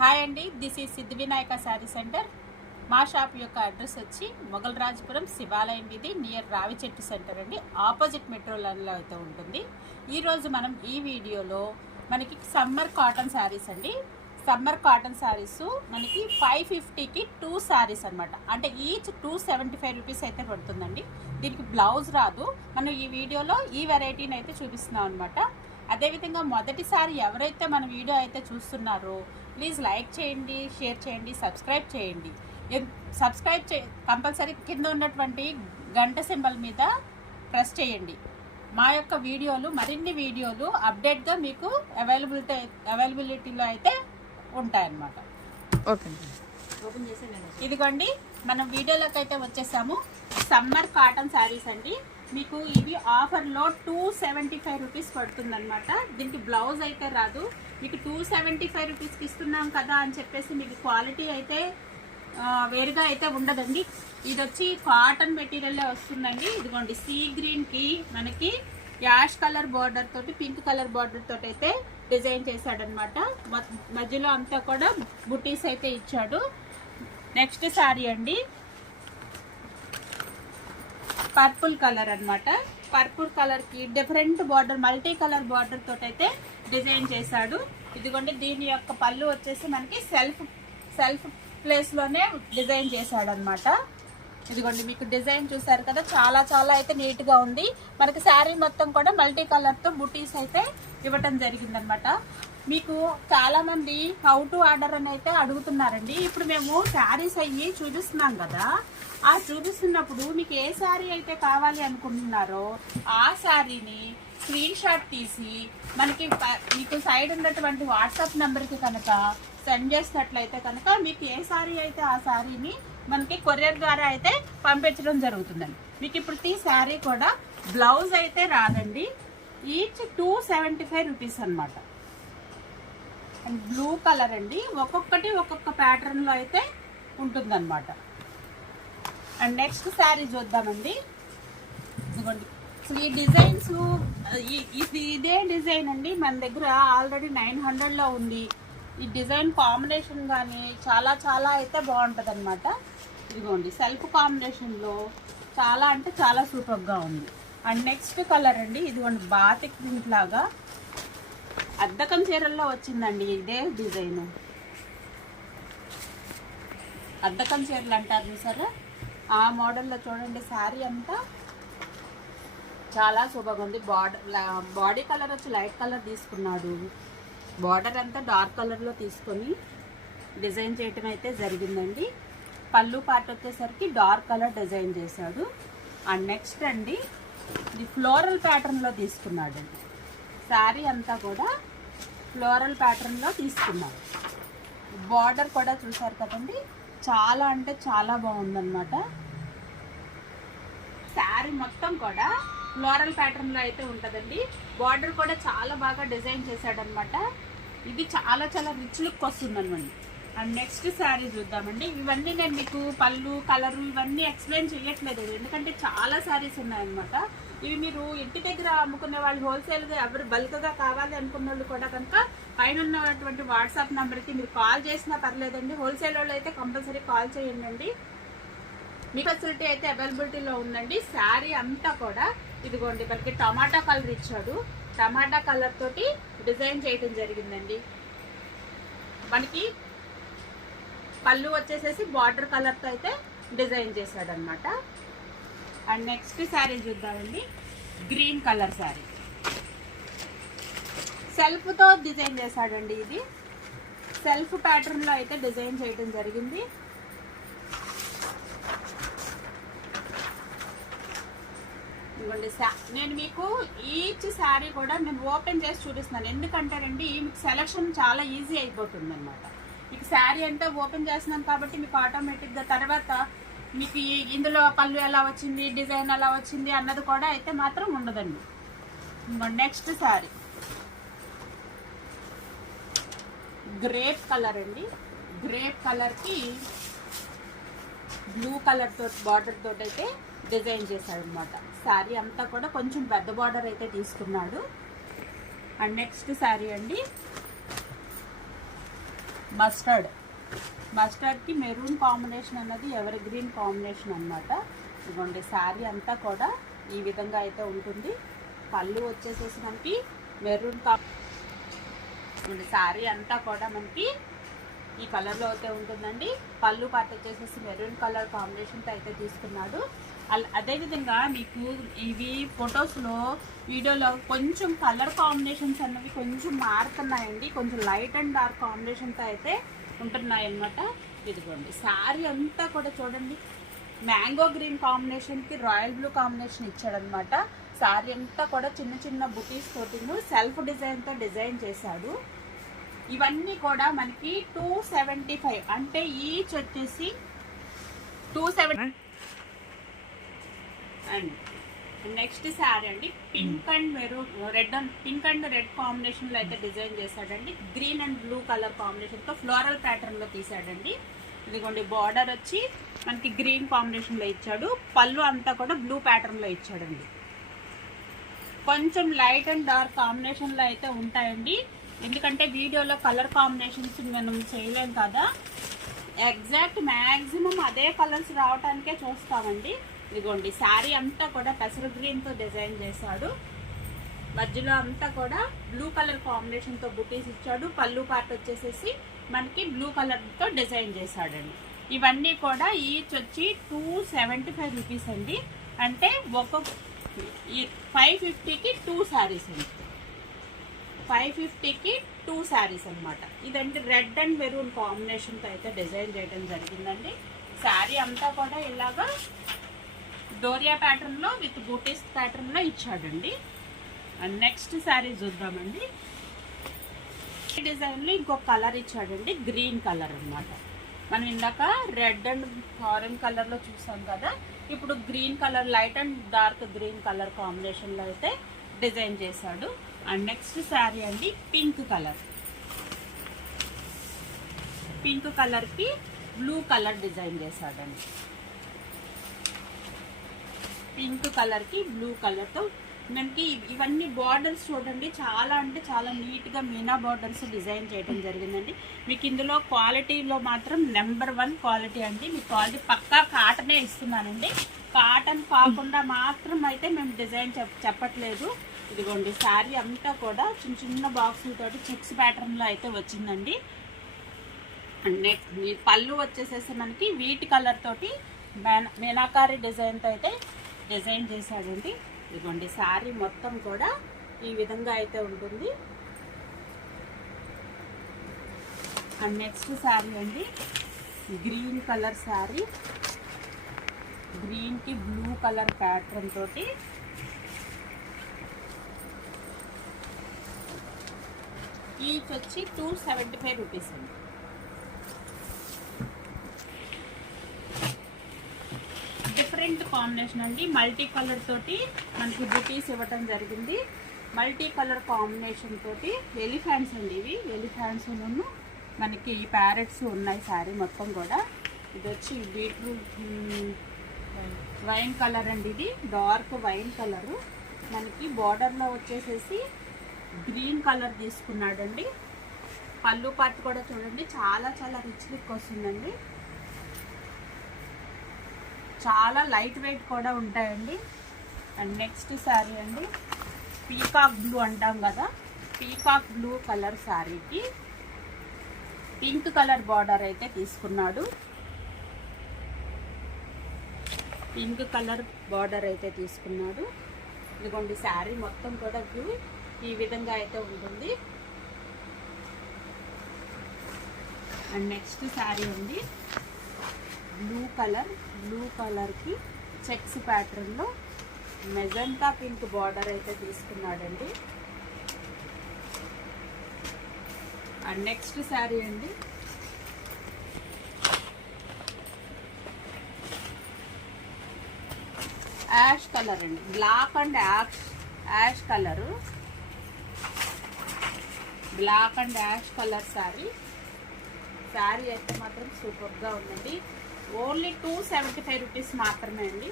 Hi అండి, this ఈ సిద్ధి Vinayaka sari centre. మా షాప్ యొక్క అడ్రస్ వచ్చి మొగల్రాజపురం శివాలయం వీధి నియర్ రావి చెట్టు సెంటర్ అండి. ఆపోజిట్ మెట్రో లైన్లో అయితే ఉంటుంది. ఈరోజు మనం ఈ వీడియోలో మనకి సమ్మర్ కాటన్ శారీస్ అండి. సమ్మర్ కాటన్ శారీస్ మనకి 550కి 2 శారీస్ అనమాట. అంటే ఈచ్ 275 రూపీస్ అయితే పడుతుందండి. దీనికి బ్లౌజ్ రాదు. మనం ఈ వీడియోలో ఈ వెరైటీని అయితే చూపిస్తున్నాం అనమాట. అదేవిధంగా మొదటిసారి ఎవరైతే మన వీడియో అయితే చూస్తున్నారో ప్లీజ్ లైక్ చేయండి, షేర్ చేయండి, సబ్స్క్రైబ్ చేయండి. సబ్స్క్రైబ్ కంపల్సరీ కింద ఉన్నటువంటి గంట సింబల్ మీద ప్రెస్ చేయండి. మా యొక్క వీడియోలు మరిన్ని వీడియోలు అప్డేట్గా మీకు అవైలబిలిటీలో అయితే ఉంటాయన్నమాట. ఓకే, ఇదిగోండి మనం వీడియోలోకి అయితే వచ్చేసాము. సమ్మర్ కాటన్ శారీస్ అండి. మీకు ఇవి ఆఫర్లో 275 రూపీస్ పడుతుందన్నమాట. దీనికి బ్లౌజ్ అయితే రాదు. మీకు 275 రూపీస్కి ఇస్తున్నాం కదా అని చెప్పేసి మీకు క్వాలిటీ అయితే వేరుగా అయితే ఉండదండి. ఇది వచ్చి కాటన్ మెటీరియల్లే వస్తుందండి. ఇదిగోండి సీ గ్రీన్కి మనకి యాష్ కలర్ బార్డర్ తోటి పింక్ కలర్ బార్డర్ తోటి అయితే డిజైన్ చేశాడనమాట. మధ్యలో అంతా కూడా బుటీస్ అయితే ఇచ్చాడు. నెక్స్ట్ శారీ అండి పర్పుల్ కలర్ అనమాట. పర్పుల్ కలర్ కి different border, multi colour border తోటి అయితే డిజైన్ చేశాడు. ఇదిగోండి దీని యొక్క పళ్ళు వచ్చేసి మనకి సెల్ఫ్ ప్లేస్ లోనే డిజైన్ చేశాడు అనమాట. ఇదిగోండి మీకు డిజైన్ చూసారు కదా, చాలా చాలా అయితే నీట్ గా ఉంది. మనకి శారీ మొత్తం కూడా మల్టీ కలర్ తో బుటీస్ అయితే ఇవ్వటం జరిగిందనమాట. మీకు చాలా మంది హౌ టు ఆర్డర్ అని అయితే అడుగుతున్నారండి. ఇప్పుడు మేము శారీస్ అయ్యి చూపిస్తున్నాం కదా, ఆ చూపిస్తున్నప్పుడు మీకు ఏ శారీ అయితే కావాలి అనుకుంటున్నారో ఆ శారీని స్క్రీన్ షాట్ తీసి మనకి మీకు సైడ్ ఉన్నటువంటి వాట్సాప్ నెంబర్కి కనుక సెండ్ చేసినట్లయితే కనుక మీకు ఏ శారీ అయితే ఆ శారీని మనకి కొరియర్ ద్వారా అయితే పంపించడం జరుగుతుందండి. మీకు ఇప్పుడు ఈ శారీ కూడా బ్లౌజ్ అయితే రాదండి. ఈచ్ 275 రూపీస్ అనమాట. అండ్ బ్లూ కలర్ అండి. ఒక్కొక్కటి ఒక్కొక్క ప్యాటర్న్లో అయితే ఉంటుందన్నమాట. అండ్ నెక్స్ట్ శారీ చూద్దామండి. ఇదిగోండి ఈ డిజైన్స్ ఇదే డిజైన్ అండి. మన దగ్గర ఆల్రెడీ 900లో ఉంది. ఈ డిజైన్ కాంబినేషన్ కానీ చాలా చాలా అయితే బాగుంటుంది అనమాట. ఇదిగోండి సెల్ఫ్ కాంబినేషన్లో చాలా అంటే చాలా సూపర్గా ఉంది. అండ్ నెక్స్ట్ కలర్ అండి ఇదిగోండి బాతిక్ ప్రింట్ లాగా అద్దకం చీరల్లో వచ్చిందండి ఇదే డిజైన్. అద్దకం చీరలు అంటారు చూసారా, ఆ మోడల్లో చూడండి. శారీ అంతా చాలా సూపర్గా ఉంది. బాడీ కలర్ వచ్చి లైట్ కలర్ తీసుకున్నాడు. బార్డర్ అంతా డార్క్ కలర్లో తీసుకొని డిజైన్ చేయటం అయితే జరిగిందండి. పళ్ళు పార్ట్ వచ్చేసరికి డార్క్ కలర్ డిజైన్ చేశాడు. అండ్ నెక్స్ట్ అండి ఇది ఫ్లోరల్ ప్యాటర్న్లో తీసుకున్నాడండి. శారీ అంతా కూడా ఫ్లోరల్ ప్యాటర్న్లో తీసుకున్నాడు. బార్డర్ కూడా చూసారు కదండి, చాలా అంటే చాలా బాగుందన్నమాట. శారీ మొత్తం కూడా ఫ్లోరల్ ప్యాటర్న్లో అయితే ఉంటుందండి. బార్డర్ కూడా చాలా బాగా డిజైన్ చేశాడనమాట. ఇది చాలా చాలా రిచ్ లుక్ వస్తుందన్నమాట. అండ్ నెక్స్ట్ శారీ చూద్దామండి. ఇవన్నీ నేను మీకు పళ్ళు కలరు ఇవన్నీ ఎక్స్ప్లెయిన్ చేయట్లేదు, ఎందుకంటే చాలా శారీస్ ఉన్నాయన్నమాట. ఇవి మీరు ఇంటి దగ్గర అమ్ముకునే వాళ్ళు, హోల్సేల్గా ఎవరు బల్క్గా కావాలి అనుకున్న వాళ్ళు కూడా కనుక పైన ఉన్నటువంటి వాట్సాప్ నెంబర్కి మీరు కాల్ చేసినా పర్లేదండి. హోల్సేల్ వాళ్ళు అయితే కంపల్సరీ కాల్ చేయండి. మీ ఫెసిలిటీ అయితే అవైలబిలిటీలో ఉందండి. శారీ అంతా కూడా ఇదిగోండి మనకి టమాటా కలర్ ఇచ్చాడు. టమాటా కలర్ తోటి డిజైన్ చేయడం జరిగిందండి. మనకి పళ్ళు వచ్చేసేసి బార్డర్ కలర్తో అయితే డిజైన్ చేశాడు అనమాట. అండ్ నెక్స్ట్ శారీ చూద్దామండి. గ్రీన్ కలర్ శారీ సెల్ఫ్తో డిజైన్ చేశాడండి. ఇది సెల్ఫ్ ప్యాటర్న్లో అయితే డిజైన్ చేయడం జరిగింది. ఇవ్వండి నేను మీకు ఈచ్ శారీ కూడా నేను ఓపెన్ చేసి చూపిస్తున్నాను. ఎందుకంటేనండి మీకు సెలక్షన్ చాలా ఈజీ అయిపోతుంది అనమాట. మీకు శారీ అంతా ఓపెన్ చేస్తున్నాం కాబట్టి మీకు ఆటోమేటిక్గా తర్వాత మీకు ఇందులో పళ్ళు ఎలా వచ్చింది, డిజైన్ ఎలా వచ్చింది అన్నది కూడా అయితే మాత్రం ఉండదండి. నెక్స్ట్ శారీ గ్రేప్ కలర్ అండి. గ్రేప్ కలర్కి బ్లూ కలర్ తోటి బార్డర్ తోటి అయితే డిజైన్ చేశాడు అనమాట. శారీ అంతా కూడా కొంచెం పెద్ద బార్డర్ అయితే తీసుకున్నాడు. అండ్ నెక్స్ట్ శారీ అండి మస్టర్డ్కి మెరూన్ కాంబినేషన్ అన్నది ఎవర్ గ్రీన్ కాంబినేషన్ అనమాట. ఇదిగోండి శారీ అంతా కూడా ఈ విధంగా అయితే ఉంటుంది. పళ్ళు వచ్చేసేసి మనకి మెరూన్ శారీ అంతా కూడా మనకి ఈ కలర్లో అయితే ఉంటుందండి. పళ్ళు పార్ట్ వచ్చేసేసి మెరూన్ కలర్ కాంబినేషన్తో అయితే తీసుకున్నాడు. అదేవిధంగా మీకు ఇవి ఫొటోస్లో వీడియోలో కొంచెం కలర్ కాంబినేషన్స్ అన్నవి కొంచెం మారుతున్నాయండి. కొంచెం లైట్ అండ్ డార్క్ కాంబినేషన్తో అయితే ఉంటున్నాయి అన్నమాట. ఇదిగోండి శారీ అంతా కూడా చూడండి, మ్యాంగో గ్రీన్ కాంబినేషన్కి రాయల్ బ్లూ కాంబినేషన్ ఇచ్చాడనమాట. శారీ అంతా కూడా చిన్న చిన్న బుటీస్ తోటిను సెల్ఫ్ డిజైన్తో డిజైన్ చేశాడు. ఇవన్నీ కూడా మనకి 275 అంటే ఈచ్ వచ్చేసి 270. అండ్ నెక్స్ట్ శారీ అండి పింక్ అండ్ రెడ్ కాంబినేషన్లో అయితే డిజైన్ చేశాడండి. గ్రీన్ అండ్ బ్లూ కలర్ కాంబినేషన్తో ఫ్లోరల్ ప్యాటర్న్లో తీసాడండి. ఇదిగోండి బార్డర్ వచ్చి మనకి గ్రీన్ కాంబినేషన్లో ఇచ్చాడు. పళ్ళు అంతా కూడా బ్లూ ప్యాటర్న్లో ఇచ్చాడండి. కొంచెం లైట్ అండ్ డార్క్ కాంబినేషన్లో అయితే ఉంటాయండి. ఎందుకంటే వీడియోలో కలర్ కాంబినేషన్స్ మనం చేయలేం కదా, ఎగ్జాక్ట్ మ్యాక్సిమం అదే కలర్స్ రావడానికే చూస్తామండి. ఇదిగోండి శారీ అంతా కూడా పెసరు గ్రీన్తో డిజైన్ చేశాడు. మధ్యలో అంతా కూడా బ్లూ కలర్ కాంబినేషన్తో బుటీస్ ఇచ్చాడు. పళ్ళు పార్ట్ వచ్చేసేసి మనకి బ్లూ కలర్తో డిజైన్ చేశాడండి. ఇవన్నీ కూడా ఈచ్ వచ్చి 275 రూపీస్ అండి. అంటే ఒక 550కి 2 శారీస్ అండి. 550కి 2 శారీస్ అనమాట. ఇదంటే రెడ్ అండ్ మెరూన్ కాంబినేషన్తో అయితే డిజైన్ చేయడం జరిగిందండి. శారీ అంతా కూడా ఇలాగా డోరియా ప్యాటర్న్లో విత్ బూటీస్ ప్యాటర్న్లో ఇచ్చాడండి. అండ్ నెక్స్ట్ శారీ చూద్దామండి. ఈ డిజైన్లో ఇంకొక కలర్ ఇచ్చాడండి, గ్రీన్ కలర్ అనమాట. మనం ఇందాక రెడ్ అండ్ ఆరెంజ్ కలర్లో చూసాం కదా, ఇప్పుడు green colour, light and dark green colour కాంబినేషన్లో అయితే డిజైన్ చేశాడు. అండ్ నెక్స్ట్ శారీ అండి పింక్ కలర్కి బ్లూ కలర్ డిజైన్ చేశాడండి. పింక్ కలర్కి బ్లూ కలర్తో మనకి ఇవన్నీ బార్డర్స్ చూడండి, చాలా అంటే చాలా నీట్గా మీనా బార్డర్స్ డిజైన్ చేయడం జరిగిందండి. మీకు ఇందులో క్వాలిటీలో మాత్రం నెంబర్ 1 క్వాలిటీ అండి. మీ క్వాలిటీ పక్కా కాటనే ఇస్తున్నానండి. కాటన్ కాకుండా మాత్రం అయితే మేము డిజైన్ చెప్పట్లేదు. ఇదిగోండి శారీ అంతా కూడా చిన్న చిన్న బాక్సులతోటి చెక్స్ ప్యాటర్న్లో అయితే వచ్చిందండి. నెక్స్ట్ పళ్ళు వచ్చేసేసి మనకి వీటి కలర్ తోటి మీనాకారి డిజైన్తో అయితే డిజైన్ చేశాడండి. ఇదిగోండి శారీ మొత్తం కూడా ఈ విధంగా అయితే ఉంటుంది. అండ్ నెక్స్ట్ శారీ అండి గ్రీన్ కలర్ శారీ, గ్రీన్కి బ్లూ కలర్ ప్యాటర్న్ తోటి ఈచ్ వచ్చి 275 రూపీస్ అండి. డిఫరెంట్ కాంబినేషన్ అండి, మల్టీ కలర్ తోటి మనకి బుటీస్ ఇవ్వటం జరిగింది. మల్టీ కలర్ కాంబినేషన్ తోటి ఎలిఫెంట్స్ అండి, ఇవి ఎలిఫెంట్స్ మనకి ప్యారెట్స్ ఉన్నాయి శారీ మొత్తం కూడా. ఇది వచ్చి బీట్రూట్ వైన్ కలర్ అండి, ఇది డార్క్ వైన్ కలరు. మనకి బార్డర్లో వచ్చేసేసి గ్రీన్ కలర్ తీసుకున్నాడండి. పళ్ళు పార్ట్ కూడా చూడండి, చాలా చాలా రిచ్ లుక్ వస్తుందండి. చాలా లైట్ వెయిట్ కూడా ఉంటాయండి. అండ్ నెక్స్ట్ శారీ అండి పీకాక్ బ్లూ అంటాం కదా, పీకాక్ బ్లూ కలర్ శారీకి పింక్ కలర్ బార్డర్ అయితే తీసుకున్నాడు. పింక్ కలర్ బార్డర్ అయితే తీసుకున్నాడు. ఇదిగోండి శారీ మొత్తం కూడా వ్యూ ఈ విధంగా అయితే ఉంటుంది. అండ్ నెక్స్ట్ శారీ ఉంది బ్లూ కలర్కి చెక్స్ ప్యాటర్న్లో మెజంతా పింక్ బార్డర్ అయితే తీసుకున్నాడండి. అండ్ నెక్స్ట్ శారీ అండి యాష్ కలర్ అండి, black and ash colour, black and ash colour sari అయితే మాత్రం సూపర్గా ఉందండి. ఓన్లీ 275 రూపీస్ మాత్రమే అండి.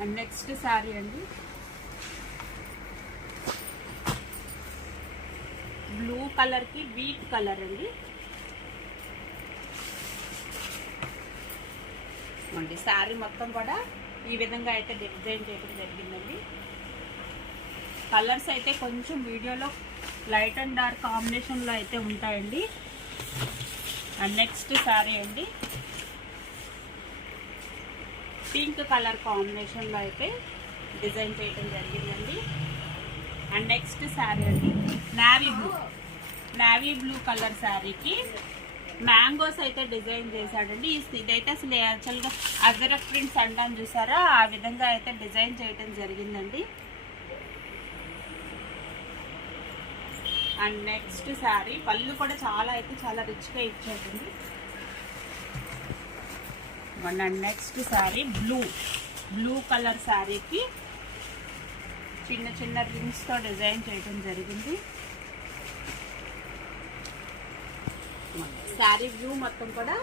అండ్ నెక్స్ట్ శారీ అండి బ్లూ కలర్కి వీట్ కలర్ అండి. శారీ మొత్తం కూడా ఈ విధంగా అయితే డిజైన్ చేయడం జరిగిందండి. కలర్స్ అయితే కొంచెం వీడియోలో లైట్ అండ్ డార్క్ కాంబినేషన్లో అయితే ఉంటాయండి. అండ్ నెక్స్ట్ శారీ అండి పింక్ కలర్ కాంబినేషన్లో అయితే డిజైన్ చేయడం జరిగిందండి. అండ్ నెక్స్ట్ శారీ అండి నావీ బ్లూ కలర్ శారీకి మ్యాంగోస్ అయితే డిజైన్ చేశాడండి. ఇదైతే అసలు యాక్చువల్గా అజరక్ ప్రింట్స్ అంటాం చూసారా, ఆ విధంగా అయితే డిజైన్ చేయడం జరిగిందండి. అండ్ నెక్స్ట్ శారీ పళ్ళు కూడా చాలా రిచ్గా ఇచ్చాడండి. And next sari blue colour శారీకి చిన్న చిన్న రింగ్స్తో డిజైన్ చేయడం జరిగింది. శారీ వ్యూ మొత్తం కూడా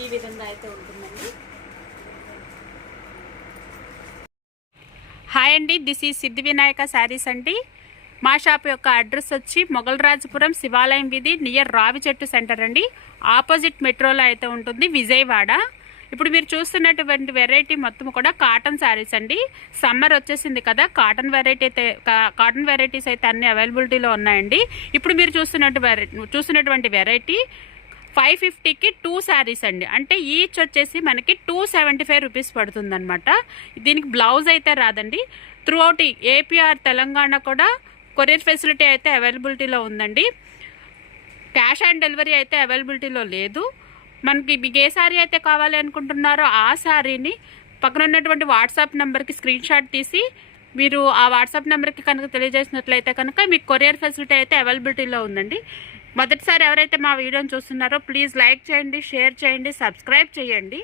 ఈ విధంగా అయితే ఉంటుందండి. హాయ్ అండి, దిస్ ఈ సిద్ధి వినాయక శారీస్ అండి. మా షాప్ యొక్క అడ్రస్ వచ్చి మొగల్రాజపురం శివాలయం వీధి నియర్ రావి చెట్టు సెంటర్ అండి. ఆపోజిట్ మెట్రోలో అయితే ఉంటుంది, విజయవాడ. ఇప్పుడు మీరు చూస్తున్నటువంటి వెరైటీ మొత్తం కూడా కాటన్ శారీస్ అండి. సమ్మర్ వచ్చేసింది కదా, కాటన్ వెరైటీస్ అయితే అన్ని అవైలబిలిటీలో ఉన్నాయండి. ఇప్పుడు మీరు చూస్తున్నటువంటి వెరైటీ 550కి 2 శారీస్ అండి. అంటే ఈచ్ వచ్చేసి మనకి 275 రూపీస్ పడుతుంది అనమాట. దీనికి బ్లౌజ్ అయితే రాదండి. త్రూ అవుట్ ఏపీఆర్ తెలంగాణ కూడా కొరియర్ ఫెసిలిటీ అయితే అవైలబిలిటీలో ఉందండి. క్యాష్ ఆన్ డెలివరీ అయితే అవైలబిలిటీలో లేదు. మనకి మీకు ఏ శారీ అయితే కావాలి అనుకుంటున్నారో ఆ శారీని పక్కన ఉన్నటువంటి వాట్సాప్ నెంబర్కి స్క్రీన్ షాట్ తీసి మీరు ఆ వాట్సాప్ నెంబర్కి కనుక తెలియజేసినట్లయితే కనుక మీకు కొరియర్ ఫెసిలిటీ అయితే అవైలబిలిటీలో ఉందండి. మొదటిసారి ఎవరైతే మా వీడియోని చూస్తున్నారో ప్లీజ్ లైక్ చేయండి, షేర్ చేయండి, సబ్స్క్రైబ్ చేయండి.